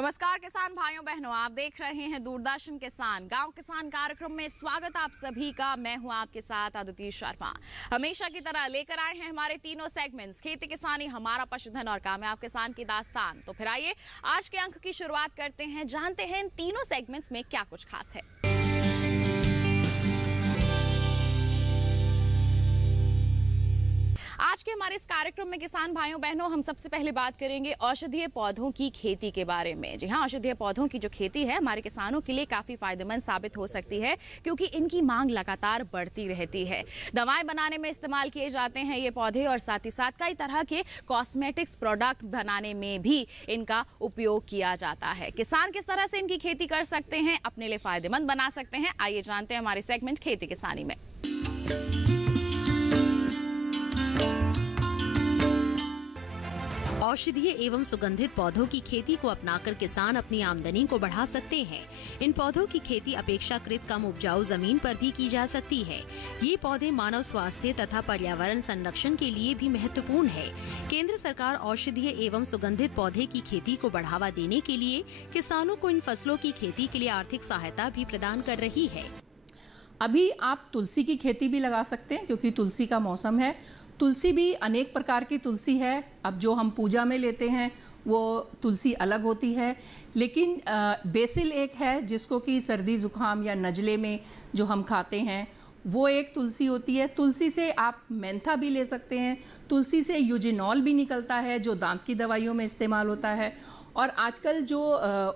नमस्कार किसान भाइयों बहनों, आप देख रहे हैं दूरदर्शन किसान गांव किसान कार्यक्रम में। स्वागत आप सभी का। मैं हूं आपके साथ अदिति शर्मा। हमेशा की तरह लेकर आए हैं हमारे तीनों सेगमेंट्स, खेती किसानी, हमारा पशुधन और कामयाब किसान की दास्तान। तो फिर आइए आज के अंक की शुरुआत करते हैं, जानते हैं इन तीनों सेगमेंट्स में क्या कुछ खास है। आज के हमारे इस कार्यक्रम में किसान भाइयों बहनों हम सबसे पहले बात करेंगे औषधीय पौधों की खेती के बारे में। जी हाँ, औषधीय पौधों की जो खेती है हमारे किसानों के लिए काफ़ी फायदेमंद साबित हो सकती है, क्योंकि इनकी मांग लगातार बढ़ती रहती है। दवाएं बनाने में इस्तेमाल किए जाते हैं ये पौधे, और साथ ही साथ कई तरह के कॉस्मेटिक्स प्रोडक्ट बनाने में भी इनका उपयोग किया जाता है। किसान किस तरह से इनकी खेती कर सकते हैं, अपने लिए फायदेमंद बना सकते हैं, आइए जानते हैं हमारे सेगमेंट खेती किसानी में। औषधीय एवं सुगंधित पौधों की खेती को अपनाकर किसान अपनी आमदनी को बढ़ा सकते हैं। इन पौधों की खेती अपेक्षाकृत कम उपजाऊ जमीन पर भी की जा सकती है। ये पौधे मानव स्वास्थ्य तथा पर्यावरण संरक्षण के लिए भी महत्वपूर्ण है। केंद्र सरकार औषधीय एवं सुगंधित पौधे की खेती को बढ़ावा देने के लिए किसानों को इन फसलों की खेती के लिए आर्थिक सहायता भी प्रदान कर रही है। अभी आप तुलसी की खेती भी लगा सकते हैं, क्योंकि तुलसी का मौसम है। तुलसी भी अनेक प्रकार की तुलसी है। अब जो हम पूजा में लेते हैं वो तुलसी अलग होती है, लेकिन बेसिल एक है जिसको कि सर्दी जुकाम या नजले में जो हम खाते हैं वो एक तुलसी होती है। तुलसी से आप मेंथा भी ले सकते हैं। तुलसी से यूजिनॉल भी निकलता है जो दांत की दवाइयों में इस्तेमाल होता है। और आजकल जो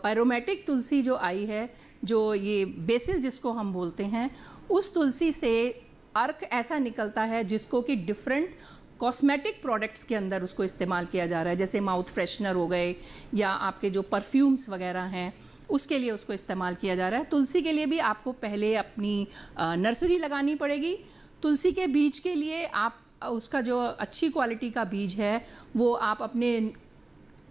एरोमेटिक तुलसी जो आई है, जो ये बेसिल जिसको हम बोलते हैं, उस तुलसी से अर्क ऐसा निकलता है जिसको कि डिफरेंट कॉस्मेटिक प्रोडक्ट्स के अंदर उसको इस्तेमाल किया जा रहा है। जैसे माउथ फ्रेशनर हो गए या आपके जो परफ्यूम्स वगैरह हैं उसके लिए उसको इस्तेमाल किया जा रहा है। तुलसी के लिए भी आपको पहले अपनी नर्सरी लगानी पड़ेगी। तुलसी के बीज के लिए आप उसका जो अच्छी क्वालिटी का बीज है वो आप अपने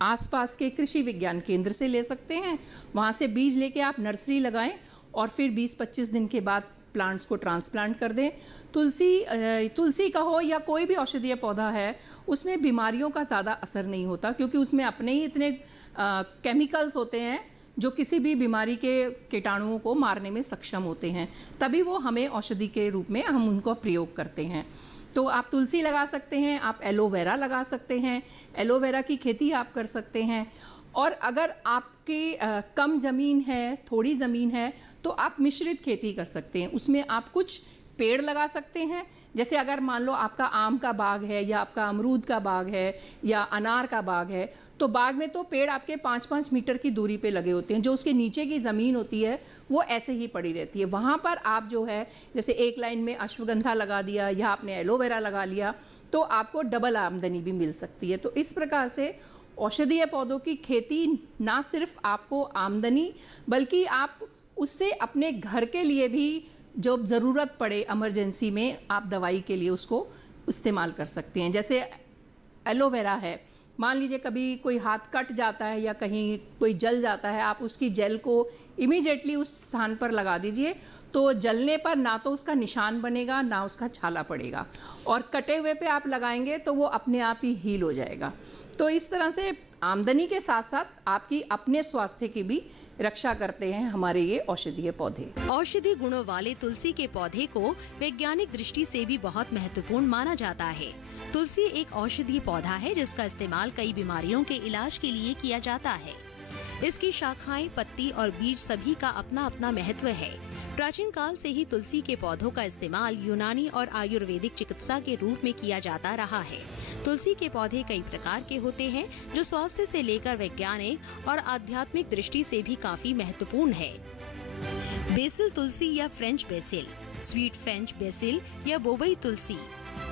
आसपास के कृषि विज्ञान केंद्र से ले सकते हैं। वहाँ से बीज लेके आप नर्सरी लगाएं और फिर 20-25 दिन के बाद प्लांट्स को ट्रांसप्लांट कर दें। तुलसी का हो या कोई भी औषधीय पौधा है, उसमें बीमारियों का ज़्यादा असर नहीं होता, क्योंकि उसमें अपने ही इतने केमिकल्स होते हैं जो किसी भी बीमारी के कीटाणुओं को मारने में सक्षम होते हैं। तभी वो हमें औषधि के रूप में हम उनको प्रयोग करते हैं। तो आप तुलसी लगा सकते हैं, आप एलोवेरा लगा सकते हैं, एलोवेरा की खेती आप कर सकते हैं। और अगर आपकी कम ज़मीन है, थोड़ी ज़मीन है, तो आप मिश्रित खेती कर सकते हैं। उसमें आप कुछ पेड़ लगा सकते हैं। जैसे अगर मान लो आपका आम का बाग है या आपका अमरूद का बाग है या अनार का बाग है, तो बाग में तो पेड़ आपके 5-5 मीटर की दूरी पे लगे होते हैं। जो उसके नीचे की ज़मीन होती है वो ऐसे ही पड़ी रहती है। वहाँ पर आप जो है जैसे एक लाइन में अश्वगंधा लगा दिया या आपने एलोवेरा लगा लिया, तो आपको डबल आमदनी भी मिल सकती है। तो इस प्रकार से औषधीय पौधों की खेती ना सिर्फ आपको आमदनी, बल्कि आप उससे अपने घर के लिए भी जो ज़रूरत पड़े इमरजेंसी में आप दवाई के लिए उसको इस्तेमाल कर सकते हैं। जैसे एलोवेरा है, मान लीजिए कभी कोई हाथ कट जाता है या कहीं कोई जल जाता है, आप उसकी जेल को इमीडिएटली उस स्थान पर लगा दीजिए, तो जलने पर ना तो उसका निशान बनेगा ना उसका छाला पड़ेगा, और कटे हुए पे आप लगाएंगे तो वो अपने आप ही हील हो जाएगा। तो इस तरह से आमदनी के साथ साथ आपकी अपने स्वास्थ्य की भी रक्षा करते हैं हमारे ये औषधीय पौधे। औषधि गुणों वाले तुलसी के पौधे को वैज्ञानिक दृष्टि से भी बहुत महत्वपूर्ण माना जाता है। तुलसी एक औषधीय पौधा है जिसका इस्तेमाल कई बीमारियों के इलाज के लिए किया जाता है। इसकी शाखाएं, पत्ती और बीज सभी का अपना अपना महत्व है। प्राचीन काल से ही तुलसी के पौधों का इस्तेमाल यूनानी और आयुर्वेदिक चिकित्सा के रूप में किया जाता रहा है। तुलसी के पौधे कई प्रकार के होते हैं जो स्वास्थ्य से लेकर वैज्ञानिक और आध्यात्मिक दृष्टि से भी काफी महत्वपूर्ण है। बेसिल तुलसी या French BECIL, sweet French BECIL या बोबई तुलसी,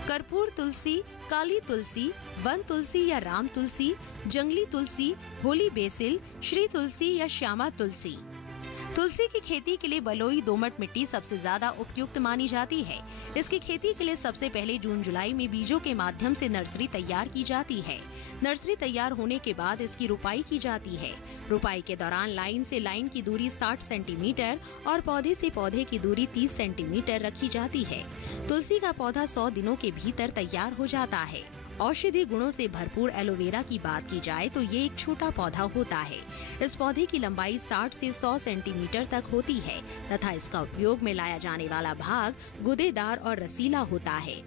कर्पूर तुलसी, काली तुलसी, वन तुलसी या राम तुलसी, जंगली तुलसी, होली बेसिल, श्री तुलसी या श्यामा तुलसी। तुलसी की खेती के लिए बलुई दोमट मिट्टी सबसे ज्यादा उपयुक्त मानी जाती है। इसकी खेती के लिए सबसे पहले जून-जुलाई में बीजों के माध्यम से नर्सरी तैयार की जाती है। नर्सरी तैयार होने के बाद इसकी रुपाई की जाती है। रुपाई के दौरान लाइन से लाइन की दूरी 60 सेंटीमीटर और पौधे से पौधे की दूरी 30 सेंटीमीटर रखी जाती है। तुलसी का पौधा 100 दिनों के भीतर तैयार हो जाता है। औषधीय गुणों से भरपूर एलोवेरा की बात की जाए तो ये एक छोटा पौधा होता है। इस पौधे की लंबाई 60 से 100 सेंटीमीटर तक होती है तथा इसका उपयोग में लाया जाने वाला भाग गुदेदार और रसीला होता है।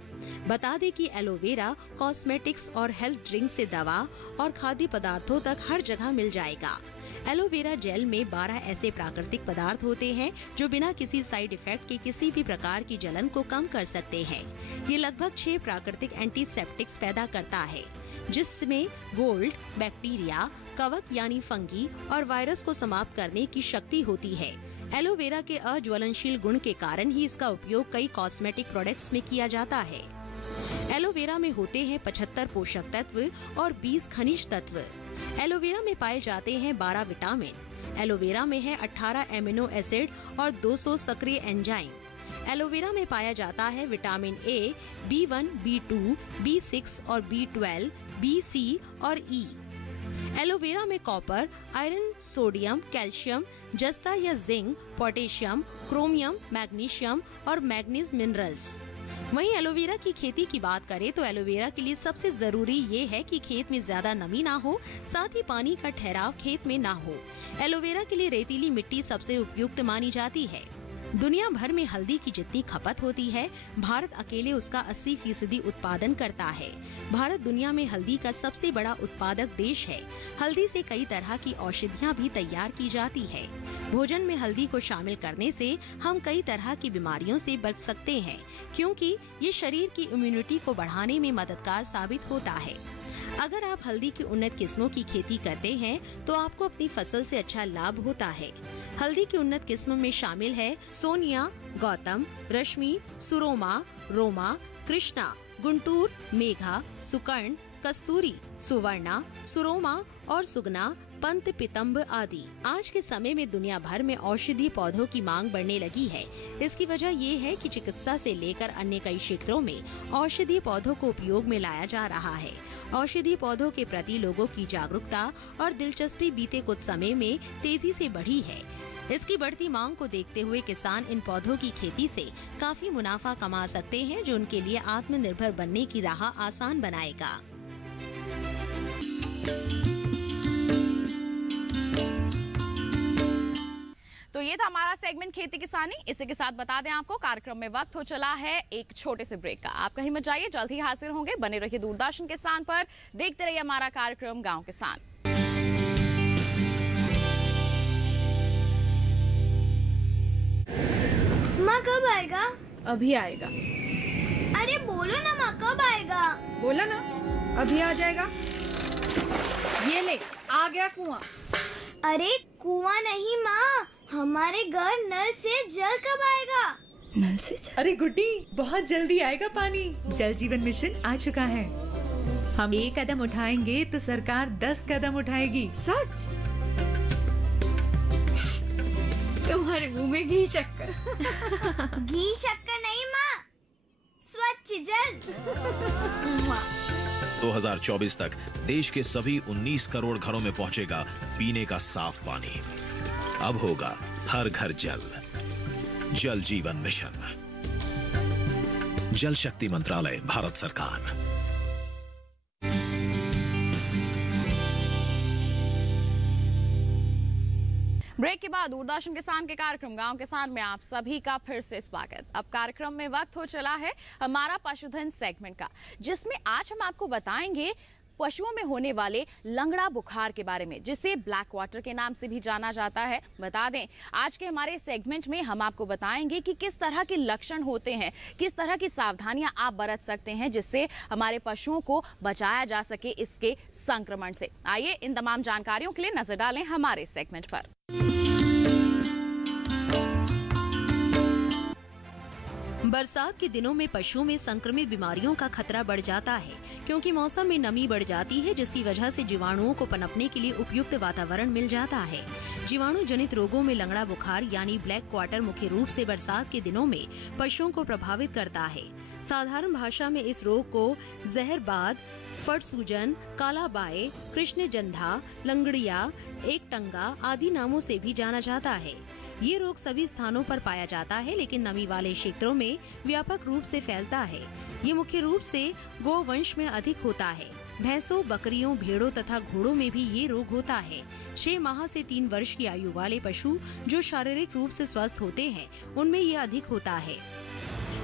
बता दें कि एलोवेरा कॉस्मेटिक्स और हेल्थ ड्रिंक से दवा और खाद्य पदार्थों तक हर जगह मिल जाएगा। एलोवेरा जेल में 12 ऐसे प्राकृतिक पदार्थ होते हैं जो बिना किसी साइड इफेक्ट के किसी भी प्रकार की जलन को कम कर सकते हैं। ये लगभग 6 प्राकृतिक एंटीसेप्टिक्स पैदा करता है, जिसमें गोल्ड, बैक्टीरिया, कवक यानी फंगी और वायरस को समाप्त करने की शक्ति होती है। एलोवेरा के अज्वलनशील गुण के कारण ही इसका उपयोग कई कॉस्मेटिक प्रोडक्ट्स में किया जाता है। एलोवेरा में होते हैं 75 पोषक तत्व और 20 खनिज तत्व। एलोवेरा में पाए जाते हैं 12 विटामिन। एलोवेरा में है 18 एमिनो एसिड और 200 सक्रिय एंजाइम। एलोवेरा में पाया जाता है vitamin A, B1, B2, B6 और B12, B, C और E। एलोवेरा में कॉपर, आयरन, सोडियम, कैल्शियम, जस्ता या जिंक, पोटेशियम, क्रोमियम, मैग्नीशियम और मैग्नीज मिनरल्स। वहीं एलोवेरा की खेती की बात करें तो एलोवेरा के लिए सबसे जरूरी ये है कि खेत में ज्यादा नमी ना हो, साथ ही पानी का ठहराव खेत में ना हो। एलोवेरा के लिए रेतीली मिट्टी सबसे उपयुक्त मानी जाती है। दुनिया भर में हल्दी की जितनी खपत होती है, भारत अकेले उसका 80% उत्पादन करता है। भारत दुनिया में हल्दी का सबसे बड़ा उत्पादक देश है। हल्दी से कई तरह की औषधियाँ भी तैयार की जाती है। भोजन में हल्दी को शामिल करने से हम कई तरह की बीमारियों से बच सकते हैं, क्योंकि ये शरीर की इम्यूनिटी को बढ़ाने में मददगार साबित होता है। अगर आप हल्दी की उन्नत किस्मों की खेती करते हैं तो आपको अपनी फसल से अच्छा लाभ होता है। हल्दी की उन्नत किस्म में शामिल है सोनिया, गौतम, रश्मि, सुरोमा, रोमा, कृष्णा, गुंटूर, मेघा, सुकर्ण, कस्तूरी, सुवर्णा, सुरोमा और सुगना, पंत, पितम्ब आदि। आज के समय में दुनिया भर में औषधीय पौधों की मांग बढ़ने लगी है। इसकी वजह ये है कि चिकित्सा से लेकर अन्य कई क्षेत्रों में औषधीय पौधों को उपयोग में लाया जा रहा है। औषधीय पौधों के प्रति लोगों की जागरूकता और दिलचस्पी बीते कुछ समय में तेजी से बढ़ी है। इसकी बढ़ती मांग को देखते हुए किसान इन पौधों की खेती से काफी मुनाफा कमा सकते हैं, जो उनके लिए आत्मनिर्भर बनने की राह आसान बनाएगा। तो ये था हमारा सेगमेंट खेती किसानी। इसी के साथ बता दें आपको कार्यक्रम में वक्त हो चला है एक छोटे से ब्रेक का। आप कहीं मत जाइए, जल्द ही हाजिर होंगे। बने रहिए दूरदर्शन किसान पर, देखते रहिए हमारा कार्यक्रम गांव किसान। माँ कब आएगा? अभी आएगा। अरे बोलो ना माँ, कब आएगा? बोला ना, अभी आ जाएगा। ये ले, आ गया कुआं। अरे कुआं नहीं माँ, हमारे घर नल से जल कब आएगा? नल से जल? अरे गुड्डी, बहुत जल्दी आएगा पानी। जल जीवन मिशन आ चुका है। हम एक कदम उठाएंगे तो सरकार 10 कदम उठाएगी। सच? तुम्हारे मुंह में घी शक्कर। घी शक्कर नहीं माँ, स्वच्छ जल। 2024 तक देश के सभी 19 करोड़ घरों में पहुंचेगा पीने का साफ पानी। अब होगा हर घर जल। जल जीवन मिशन, जल शक्ति मंत्रालय, भारत सरकार। ब्रेक के बाद दूरदर्शन किसान के कार्यक्रम गांव किसान में आप सभी का फिर से स्वागत। अब कार्यक्रम में वक्त हो चला है हमारा पशुधन सेगमेंट का, जिसमें आज हम आपको बताएंगे पशुओं में होने वाले लंगड़ा बुखार के बारे में, जिसे ब्लैक वाटर के नाम से भी जाना जाता है। बता दें आज के हमारे सेगमेंट में हम आपको बताएंगे कि किस तरह के लक्षण होते हैं, किस तरह की सावधानियां आप बरत सकते हैं जिससे हमारे पशुओं को बचाया जा सके इसके संक्रमण से। आइए इन तमाम जानकारियों के लिए नजर डालें हमारे सेगमेंट पर। बरसात के दिनों में पशुओं में संक्रमित बीमारियों का खतरा बढ़ जाता है, क्योंकि मौसम में नमी बढ़ जाती है, जिसकी वजह से जीवाणुओं को पनपने के लिए उपयुक्त वातावरण मिल जाता है। जीवाणु जनित रोगों में लंगड़ा बुखार यानी ब्लैक क्वार्टर मुख्य रूप से बरसात के दिनों में पशुओं को प्रभावित करता है। साधारण भाषा में इस रोग को जहरबाद, फट सूजन, काला बाय, कृष्ण जंधा, लंगड़िया, एक टंगा आदि नामों से भी जाना जाता है। ये रोग सभी स्थानों पर पाया जाता है, लेकिन नमी वाले क्षेत्रों में व्यापक रूप से फैलता है। ये मुख्य रूप से गौवंश में अधिक होता है। भैंसों, बकरियों, भेड़ों तथा घोड़ों में भी ये रोग होता है। 6 माह से 3 वर्ष की आयु वाले पशु जो शारीरिक रूप से स्वस्थ होते हैं, उनमें ये अधिक होता है।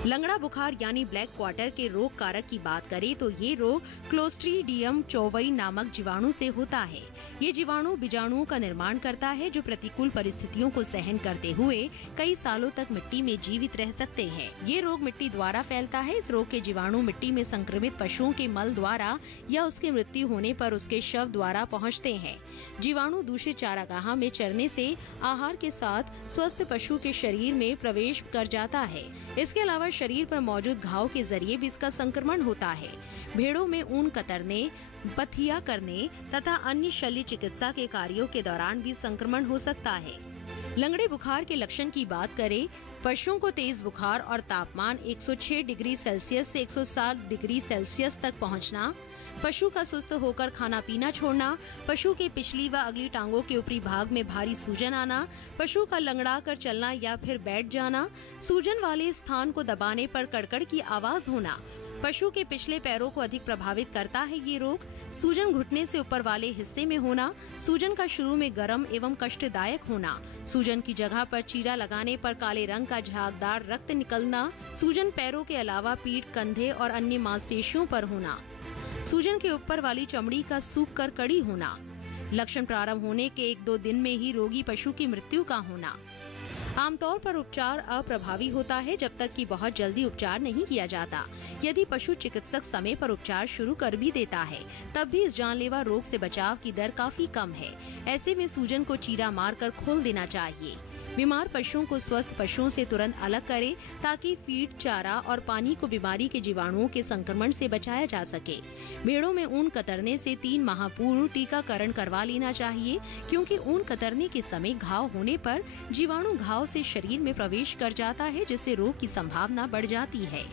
लंगड़ा बुखार यानी ब्लैक क्वार्टर के रोग कारक की बात करें तो ये रोग क्लोस्ट्रीडियम चौवई नामक जीवाणु से होता है। ये जीवाणु बीजाणुओं का निर्माण करता है जो प्रतिकूल परिस्थितियों को सहन करते हुए कई सालों तक मिट्टी में जीवित रह सकते हैं। ये रोग मिट्टी द्वारा फैलता है। इस रोग के जीवाणु मिट्टी में संक्रमित पशुओं के मल द्वारा या उसकी मृत्यु होने पर उसके शव द्वारा पहुँचते हैं। जीवाणु दूषित चारागाह में चरने से आहार के साथ स्वस्थ पशु के शरीर में प्रवेश कर जाता है। इसके अलावा शरीर पर मौजूद घाव के जरिए भी इसका संक्रमण होता है। भेड़ों में ऊन कतरने, पथिया करने तथा अन्य शल्य चिकित्सा के कार्यों के दौरान भी संक्रमण हो सकता है। लंगड़े बुखार के लक्षण की बात करें, पशुओं को तेज बुखार और तापमान 106 डिग्री सेल्सियस से 107 डिग्री सेल्सियस तक पहुंचना, पशु का सुस्त होकर खाना पीना छोड़ना, पशु के पिछली व अगली टांगों के ऊपरी भाग में भारी सूजन आना, पशु का लंगड़ा कर चलना या फिर बैठ जाना, सूजन वाले स्थान को दबाने पर कड़कड़ की आवाज होना, पशु के पिछले पैरों को अधिक प्रभावित करता है ये रोग, सूजन घुटने से ऊपर वाले हिस्से में होना, सूजन का शुरू में गर्म एवं कष्टदायक होना, सूजन की जगह पर चीरा लगाने पर काले रंग का झागदार रक्त निकलना, सूजन पैरों के अलावा पीठ, कंधे और अन्य मांसपेशियों पर होना, सूजन के ऊपर वाली चमड़ी का सूख कर कड़ी होना, लक्षण प्रारंभ होने के 1-2 दिन में ही रोगी पशु की मृत्यु का होना। आमतौर पर उपचार अप्रभावी होता है जब तक कि बहुत जल्दी उपचार नहीं किया जाता। यदि पशु चिकित्सक समय पर उपचार शुरू कर भी देता है, तब भी इस जानलेवा रोग से बचाव की दर काफी कम है। ऐसे में सूजन को चीरा मारकर खोल देना चाहिए। बीमार पशुओं को स्वस्थ पशुओं से तुरंत अलग करें ताकि फीड, चारा और पानी को बीमारी के जीवाणुओं के संक्रमण से बचाया जा सके। भेड़ों में ऊन कतरने से 3 माह पूर्व टीकाकरण करवा लेना चाहिए, क्योंकि ऊन कतरने के समय घाव होने पर जीवाणु घाव से शरीर में प्रवेश कर जाता है, जिससे रोग की संभावना बढ़ जाती है।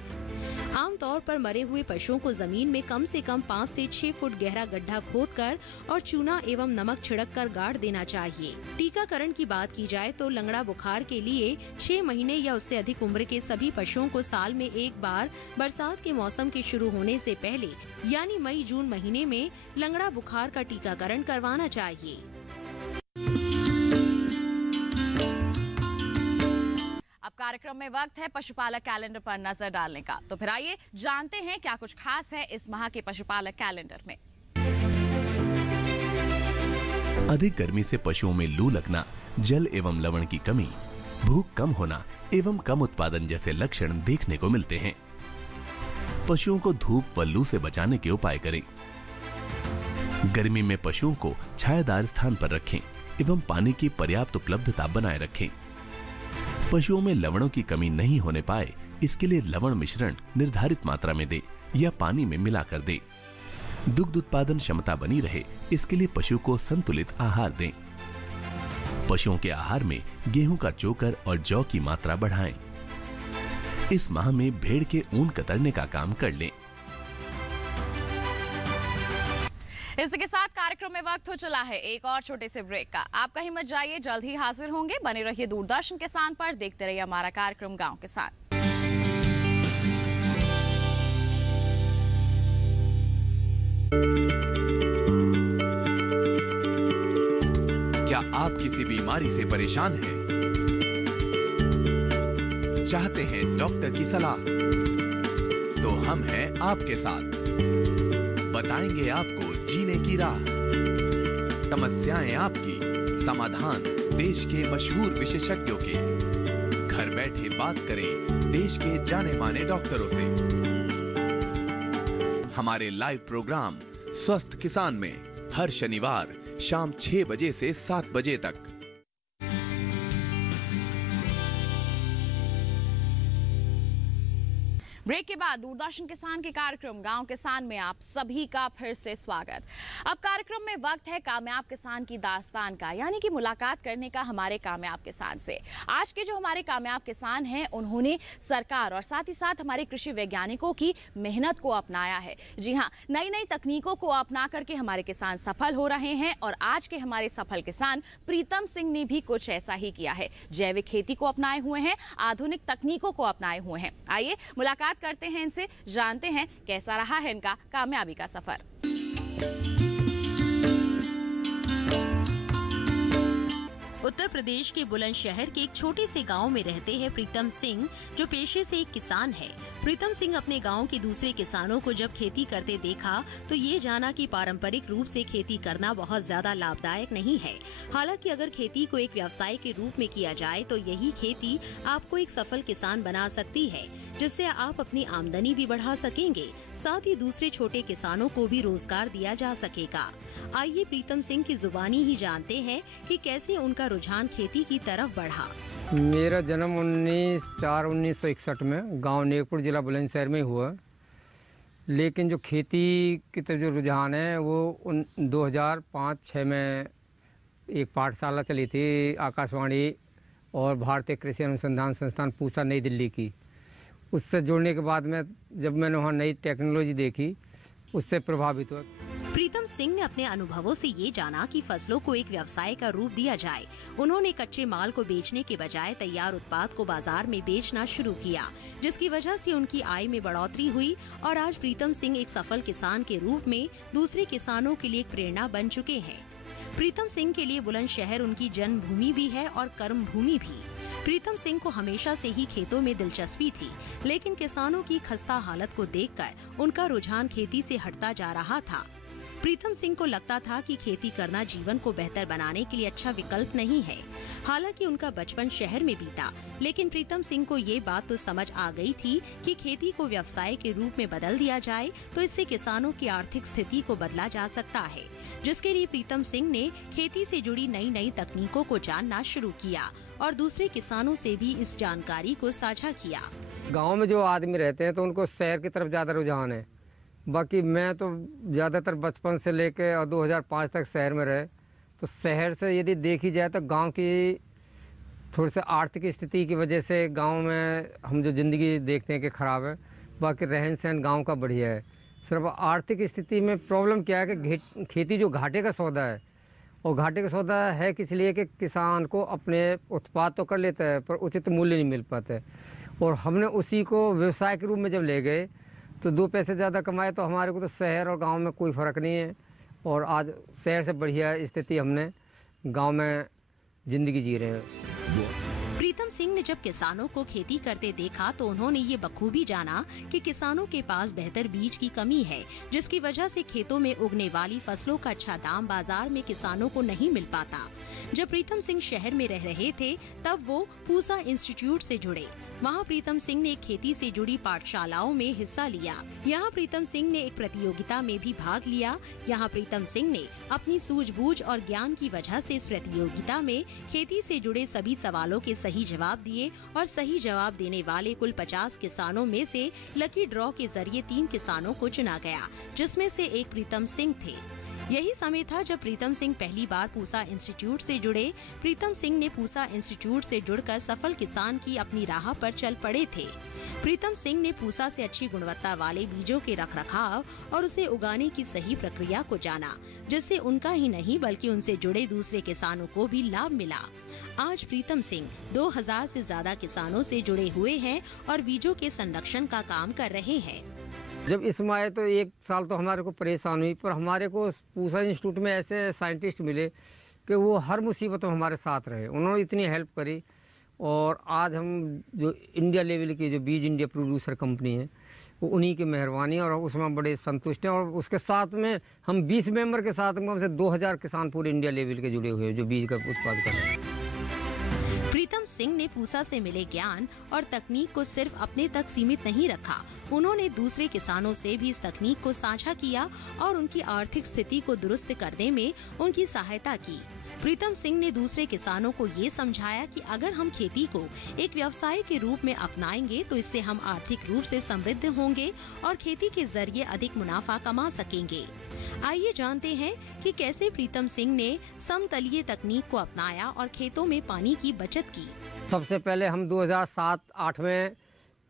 आमतौर पर मरे हुए पशुओं को जमीन में कम से कम 5 से 6 फुट गहरा गड्ढा खोदकर और चूना एवं नमक छिड़क कर गाड़ देना चाहिए। टीकाकरण की बात की जाए तो लंगड़ा बुखार के लिए 6 महीने या उससे अधिक उम्र के सभी पशुओं को साल में एक बार बरसात के मौसम के शुरू होने से पहले यानी मई-जून महीने में लंगड़ा बुखार का टीकाकरण करवाना चाहिए। अब कार्यक्रम में वक्त है पशुपालक कैलेंडर पर नजर डालने का, तो फिर आइए जानते हैं क्या कुछ खास है इस माह के पशुपालक कैलेंडर में। अधिक गर्मी से पशुओं में लू लगना, जल एवं लवण की कमी, भूख कम होना एवं कम उत्पादन जैसे लक्षण देखने को मिलते हैं। पशुओं को धूप व लू से बचाने के उपाय करें। गर्मी में पशुओं को छायादार स्थान पर रखें एवं पानी की पर्याप्त उपलब्धता बनाए रखें। पशुओं में लवणों की कमी नहीं होने पाए, इसके लिए लवण मिश्रण निर्धारित मात्रा में दे या पानी में मिलाकर दे। दुग्ध उत्पादन क्षमता बनी रहे, इसके लिए पशु को संतुलित आहार दें। पशुओं के आहार में गेहूं का चोकर और जौ की मात्रा बढ़ाएं। इस माह में भेड़ के ऊन कतरने का काम कर लें। इसी के साथ कार्यक्रम में वक्त हो चला है एक और छोटे से ब्रेक का। आप कहीं मत जाइए, जल्द ही हाजिर होंगे। बने रहिए दूरदर्शन किसान पर, देखते रहिए हमारा कार्यक्रम गांव किसान। क्या आप किसी बीमारी से परेशान हैं? चाहते हैं डॉक्टर की सलाह? तो हम हैं आपके साथ, बताएंगे आपको जीने की राह। समस्याएं आपकी, समाधान देश के मशहूर विशेषज्ञों के। घर बैठे बात करें देश के जाने माने डॉक्टरों से। हमारे लाइव प्रोग्राम स्वस्थ किसान में हर शनिवार शाम 6 बजे से 7 बजे तक। ब्रेक के बाद बाद दूरदर्शन किसान के कार्यक्रम गांव किसान में आप सभी का फिर से स्वागत। अब कार्यक्रम में वक्त है कामयाब किसान की दास्तान का, यानी कि मुलाकात करने का हमारे कामयाब किसान से। आज के जो हमारे कामयाब किसान हैं, उन्होंने सरकार और साथ ही साथ हमारे कृषि वैज्ञानिकों की मेहनत को अपनाया है। जी हाँ, नई नई तकनीकों को अपना करके हमारे किसान सफल हो रहे हैं और आज के हमारे सफल किसान प्रीतम सिंह ने भी कुछ ऐसा ही किया है। जैविक खेती को अपनाए हुए हैं, आधुनिक तकनीकों को अपनाए हुए हैं। आइए मुलाकात करते हैं इनसे, जानते हैं कैसा रहा है इनका कामयाबी का सफर। उत्तर प्रदेश के बुलंदशहर के एक छोटे से गांव में रहते हैं प्रीतम सिंह, जो पेशे से एक किसान है। प्रीतम सिंह अपने गांव के दूसरे किसानों को जब खेती करते देखा तो ये जाना कि पारंपरिक रूप से खेती करना बहुत ज्यादा लाभदायक नहीं है। हालांकि अगर खेती को एक व्यवसाय के रूप में किया जाए तो यही खेती आपको एक सफल किसान बना सकती है, जिससे आप अपनी आमदनी भी बढ़ा सकेंगे, साथ ही दूसरे छोटे किसानों को भी रोजगार दिया जा सकेगा। आइए प्रीतम सिंह की जुबानी ही जानते हैं कि कैसे उनका रुझान खेती की तरफ बढ़ा। मेरा जन्म 19/4/1961 में गांव नेकपुर जिला बुलंदशहर में हुआ, लेकिन जो खेती की तरफ जो रुझान है वो 2005-06 में एक पाठशाला चली थी आकाशवाणी और भारतीय कृषि अनुसंधान संस्थान पूसा नई दिल्ली की। उससे जुड़ने के बाद में जब मैंने वहाँ नई टेक्नोलॉजी देखी, उससे प्रभावित हुआ। प्रीतम सिंह ने अपने अनुभवों से ये जाना कि फसलों को एक व्यवसाय का रूप दिया जाए। उन्होंने कच्चे माल को बेचने के बजाय तैयार उत्पाद को बाजार में बेचना शुरू किया, जिसकी वजह से उनकी आय में बढ़ोतरी हुई और आज प्रीतम सिंह एक सफल किसान के रूप में दूसरे किसानों के लिए एक प्रेरणा बन चुके हैं। प्रीतम सिंह के लिए बुलंदशहर उनकी जन्मभूमि भी है और कर्म भूमि भी। प्रीतम सिंह को हमेशा से ही खेतों में दिलचस्पी थी, लेकिन किसानों की खस्ता हालत को देखकर उनका रुझान खेती से हटता जा रहा था। प्रीतम सिंह को लगता था कि खेती करना जीवन को बेहतर बनाने के लिए अच्छा विकल्प नहीं है। हालांकि उनका बचपन शहर में बीता, लेकिन प्रीतम सिंह को ये बात तो समझ आ गई थी कि खेती को व्यवसाय के रूप में बदल दिया जाए तो इससे किसानों की आर्थिक स्थिति को बदला जा सकता है, जिसके लिए प्रीतम सिंह ने खेती से जुड़ी नई नई तकनीकों को जानना शुरू किया और दूसरे किसानों से भी इस जानकारी को साझा किया। गाँव में जो आदमी रहते हैं तो उनको शहर की तरफ ज्यादा रुझान है। बाकी मैं तो ज़्यादातर बचपन से लेके और 2005 तक शहर में रहे, तो शहर से यदि देखी जाए तो गांव की थोड़ी सी आर्थिक स्थिति की वजह से गांव में हम जो ज़िंदगी देखते हैं कि ख़राब है। बाकी रहन सहन गांव का बढ़िया है। सिर्फ आर्थिक स्थिति में प्रॉब्लम क्या है कि खेती जो घाटे का सौदा है, और घाटे का सौदा है किस लिए कि किसान को अपने उत्पाद तो कर लेता है पर उचित मूल्य नहीं मिल पाता है। और हमने उसी को व्यवसाय के रूप में जब ले गए तो 2 पैसे ज़्यादा कमाए, तो हमारे को तो शहर और गांव में कोई फ़र्क नहीं है। और आज शहर से बढ़िया स्थिति हमने गांव में ज़िंदगी जी रहे हैं। प्रीतम सिंह ने जब किसानों को खेती करते देखा तो उन्होंने ये बखूबी जाना कि किसानों के पास बेहतर बीज की कमी है, जिसकी वजह से खेतों में उगने वाली फसलों का अच्छा दाम बाजार में किसानों को नहीं मिल पाता। जब प्रीतम सिंह शहर में रह रहे थे तब वो पूसा इंस्टीट्यूट से जुड़े। वहाँ प्रीतम सिंह ने खेती से जुड़ी पाठशालाओं में हिस्सा लिया। यहाँ प्रीतम सिंह ने एक प्रतियोगिता में भी भाग लिया। यहाँ प्रीतम सिंह ने अपनी सूझबूझ और ज्ञान की वजह से इस प्रतियोगिता में खेती से जुड़े सभी सवालों के सही जवाब दिए और सही जवाब देने वाले कुल 50 किसानों में से लकी ड्रॉ के जरिए 3 किसानों को चुना गया, जिसमें से एक प्रीतम सिंह थे। यही समय था जब प्रीतम सिंह पहली बार पूसा इंस्टीट्यूट से जुड़े। प्रीतम सिंह ने पूसा इंस्टीट्यूट से जुड़कर सफल किसान की अपनी राह पर चल पड़े थे। प्रीतम सिंह ने पूसा से अच्छी गुणवत्ता वाले बीजों के रखरखाव और उसे उगाने की सही प्रक्रिया को जाना, जिससे उनका ही नहीं बल्कि उनसे जुड़े दूसरे किसानों को भी लाभ मिला। आज प्रीतम सिंह 2000 से ज्यादा किसानों से जुड़े हुए हैं और बीजों के संरक्षण का काम कर रहे हैं। जब इसमें आए तो 1 साल तो हमारे को परेशान हुई, पर हमारे को पूसा इंस्टीट्यूट में ऐसे साइंटिस्ट मिले कि वो हर मुसीबत में हमारे साथ रहे। उन्होंने इतनी हेल्प करी और आज हम जो इंडिया लेवल की जो बीज इंडिया प्रोड्यूसर कंपनी है वो उन्हीं की मेहरबानी और उसमें बड़े संतुष्ट हैं। और उसके साथ में हम 20 मेंबर के साथ में हमसे 2000 किसान पूरे इंडिया लेवल के जुड़े हुए हैं जो बीज का उत्पादन कर रहे हैं। प्रीतम सिंह ने पूसा से मिले ज्ञान और तकनीक को सिर्फ अपने तक सीमित नहीं रखा। उन्होंने दूसरे किसानों से भी इस तकनीक को साझा किया और उनकी आर्थिक स्थिति को दुरुस्त करने में उनकी सहायता की। प्रीतम सिंह ने दूसरे किसानों को ये समझाया कि अगर हम खेती को एक व्यवसाय के रूप में अपनाएंगे तो इससे हम आर्थिक रूप से समृद्ध होंगे और खेती के जरिए अधिक मुनाफा कमा सकेंगे। आइए जानते हैं कि कैसे प्रीतम सिंह ने समतलीय तकनीक को अपनाया और खेतों में पानी की बचत की। सबसे पहले हम 2007-8 में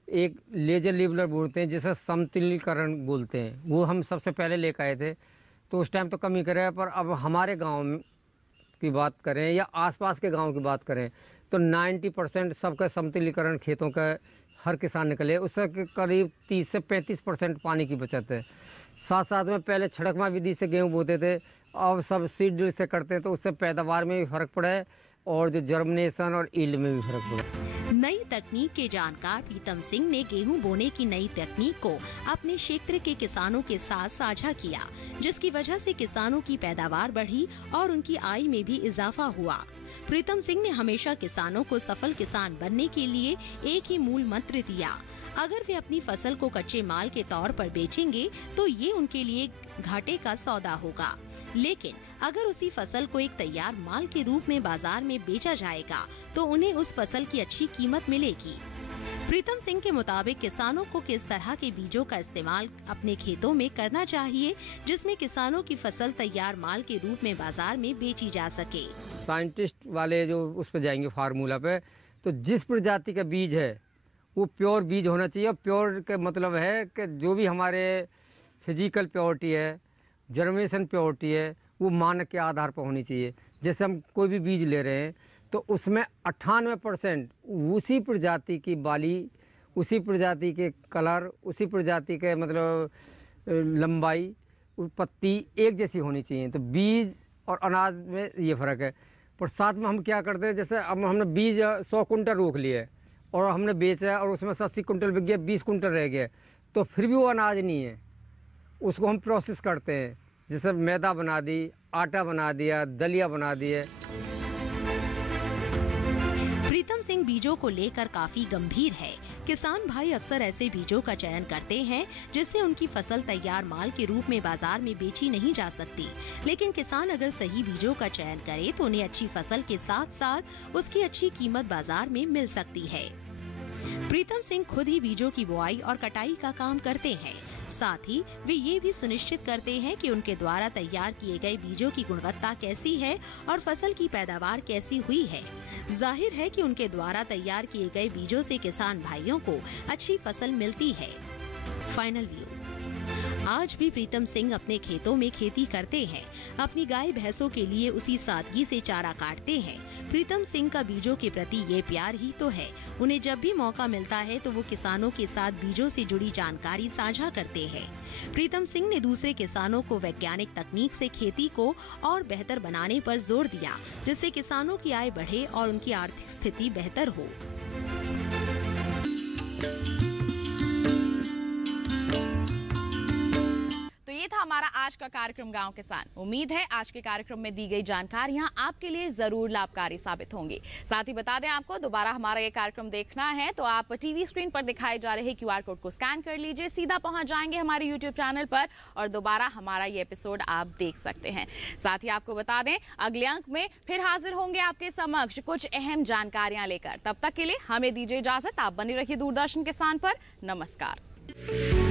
एक लेजर लेबलर बोलते हैं जिसे समतलीकरण बोलते हैं, वो हम सबसे पहले लेकर आए थे। तो उस टाइम तो कमी करे, पर अब हमारे गांव की बात करें या आसपास के गांव की बात करें तो 90% सबका समतलीकरण खेतों का हर किसान निकले, उससे करीब 30 से 35% पानी की बचत है। साथ साथ में पहले छिड़कमा विधि से गेहूँ बोते थे, अब सब सीड ड्रिल से करते हैं, तो उससे पैदावार में भी फर्क पड़ा है और जो जर्मिनेशन और ईल्ड में भी फर्क पड़ा। नई तकनीक के जानकार प्रीतम सिंह ने गेहूं बोने की नई तकनीक को अपने क्षेत्र के किसानों के साथ साझा किया, जिसकी वजह से किसानों की पैदावार बढ़ी और उनकी आय में भी इजाफा हुआ। प्रीतम सिंह ने हमेशा किसानों को सफल किसान बनने के लिए एक ही मूल मंत्र दिया, अगर वे अपनी फसल को कच्चे माल के तौर पर बेचेंगे तो ये उनके लिए घाटे का सौदा होगा, लेकिन अगर उसी फसल को एक तैयार माल के रूप में बाजार में बेचा जाएगा तो उन्हें उस फसल की अच्छी कीमत मिलेगी। प्रीतम सिंह के मुताबिक किसानों को किस तरह के बीजों का इस्तेमाल अपने खेतों में करना चाहिए जिसमें किसानों की फसल तैयार माल के रूप में बाजार में बेची जा सके। साइंटिस्ट वाले जो उस पर जाएंगे फार्मूला पे, तो जिस प्रजाति का बीज है वो प्योर बीज होना चाहिए। प्योर का मतलब है कि जो भी हमारे फिजिकल प्योरिटी है, जर्मिनेशन प्योरिटी है, वो मानक के आधार पर होनी चाहिए। जैसे हम कोई भी बीज ले रहे हैं तो उसमें 98% उसी प्रजाति की बाली, उसी प्रजाति के कलर, उसी प्रजाति के मतलब लंबाई, पत्ती एक जैसी होनी चाहिए। तो बीज और अनाज में ये फ़र्क है। पर साथ में हम क्या करते हैं, जैसे अब हमने बीज 100 कुंटल रोक लिए और हमने बेचा और उसमें 80 कुंटल बिक गया, 20 कुंटल रह गया, तो फिर भी वो अनाज नहीं है, उसको हम प्रोसेस करते हैं। जैसे मैदा बना दी, आटा बना दिया, दलिया बना दिए। प्रीतम सिंह बीजों को लेकर काफी गंभीर है। किसान भाई अक्सर ऐसे बीजों का चयन करते हैं जिससे उनकी फसल तैयार माल के रूप में बाजार में बेची नहीं जा सकती, लेकिन किसान अगर सही बीजों का चयन करे तो उन्हें अच्छी फसल के साथ साथ उसकी अच्छी कीमत बाजार में मिल सकती है। प्रीतम सिंह खुद ही बीजों की बुआई और कटाई का काम करते हैं। साथ ही वे ये भी सुनिश्चित करते हैं कि उनके द्वारा तैयार किए गए बीजों की गुणवत्ता कैसी है और फसल की पैदावार कैसी हुई है। जाहिर है कि उनके द्वारा तैयार किए गए बीजों से किसान भाइयों को अच्छी फसल मिलती है। Final view. आज भी प्रीतम सिंह अपने खेतों में खेती करते हैं, अपनी गाय भैंसों के लिए उसी सादगी से चारा काटते हैं। प्रीतम सिंह का बीजों के प्रति ये प्यार ही तो है। उन्हें जब भी मौका मिलता है तो वो किसानों के साथ बीजों से जुड़ी जानकारी साझा करते हैं। प्रीतम सिंह ने दूसरे किसानों को वैज्ञानिक तकनीक से खेती को और बेहतर बनाने पर जोर दिया, जिससे किसानों की आय बढ़े और उनकी आर्थिक स्थिति बेहतर हो। तो ये था हमारा आज का कार्यक्रम गांव किसान। उम्मीद है आज के कार्यक्रम में दी गई जानकारियां आपके लिए जरूर लाभकारी साबित होंगी। साथ ही बता दें आपको दोबारा हमारा ये कार्यक्रम देखना है तो आप टीवी स्क्रीन पर दिखाए जा रहे QR कोड को स्कैन कर लीजिए, सीधा पहुंच जाएंगे हमारे YouTube चैनल पर और दोबारा हमारा ये एपिसोड आप देख सकते हैं। साथ ही आपको बता दें अगले अंक में फिर हाजिर होंगे आपके समक्ष कुछ अहम जानकारियां लेकर। तब तक के लिए हमें दीजिए इजाजत। आप बने रहिए दूरदर्शन किसान पर। नमस्कार।